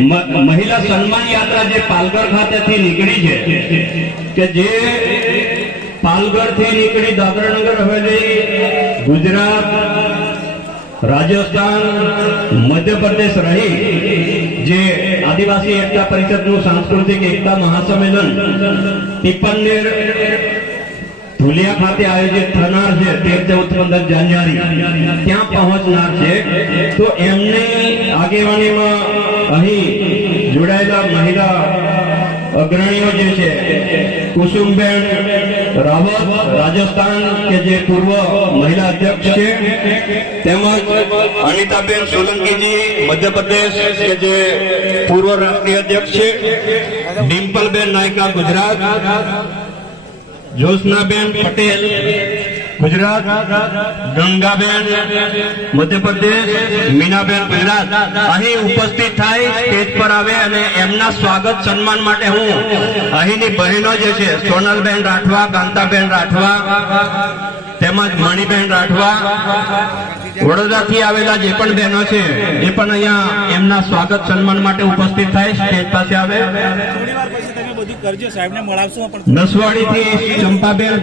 મહિલા સન્માન યાત્રા જે પાલઘર ખાતેથી નીકળી છે, કે જે પાલગઢથી નીકળી દાદરાનગર હવેલી ગુજરાત, રાજસ્થાન, મધ્યપ્રદેશ રહી જે આદિવાસી એકતા પરિષદનું સાંસ્કૃતિક એકતા મહાસંમેલન તિપ્પનેર ધુલિયા ખાતે આયોજિત થનાર છે, તેર ચૌદ પંદર જાન્યુઆરી. ત્યાં પહોંચનાર છે. તો એમની આગેવાનીમાં અહીં મહિલા અગ્રણીઓ જે છે, કુસુમબેન રાવત, રાજસ્થાન કે જે પૂર્વ મહિલા અધ્યક્ષ છે, તેમજ અનિતાબેન સોલંકીજી, મધ્યપ્રદેશ કે જે પૂર્વ રાષ્ટ્રીય અધ્યક્ષ છે, ડિમ્પલબેન નાયકા ગુજરાત, જ્યોત્સનાબેન પટેલ ગુજરાત ગંગાબેન મધ્યપ્રદેશ મીનાબેન ગુજરાત. અહીં ઉપસ્થિત થાય સ્ટેજ પર આવે અને એમના સ્વાગત સન્માન માટે હું અહીંની બહેનો જે છે સોનલબેન રાઠવા કાંતાબેન રાઠવા તેમજ મણિબેન રાઠવા વડોદરાથી આવેલા જે પણ બહેનો છે એ પણ અહીંયા એમના સ્વાગત સન્માન માટે ઉપસ્થિત થાય સ્ટેજ પાસે આવે. નસવાડી થી ચંપાબેન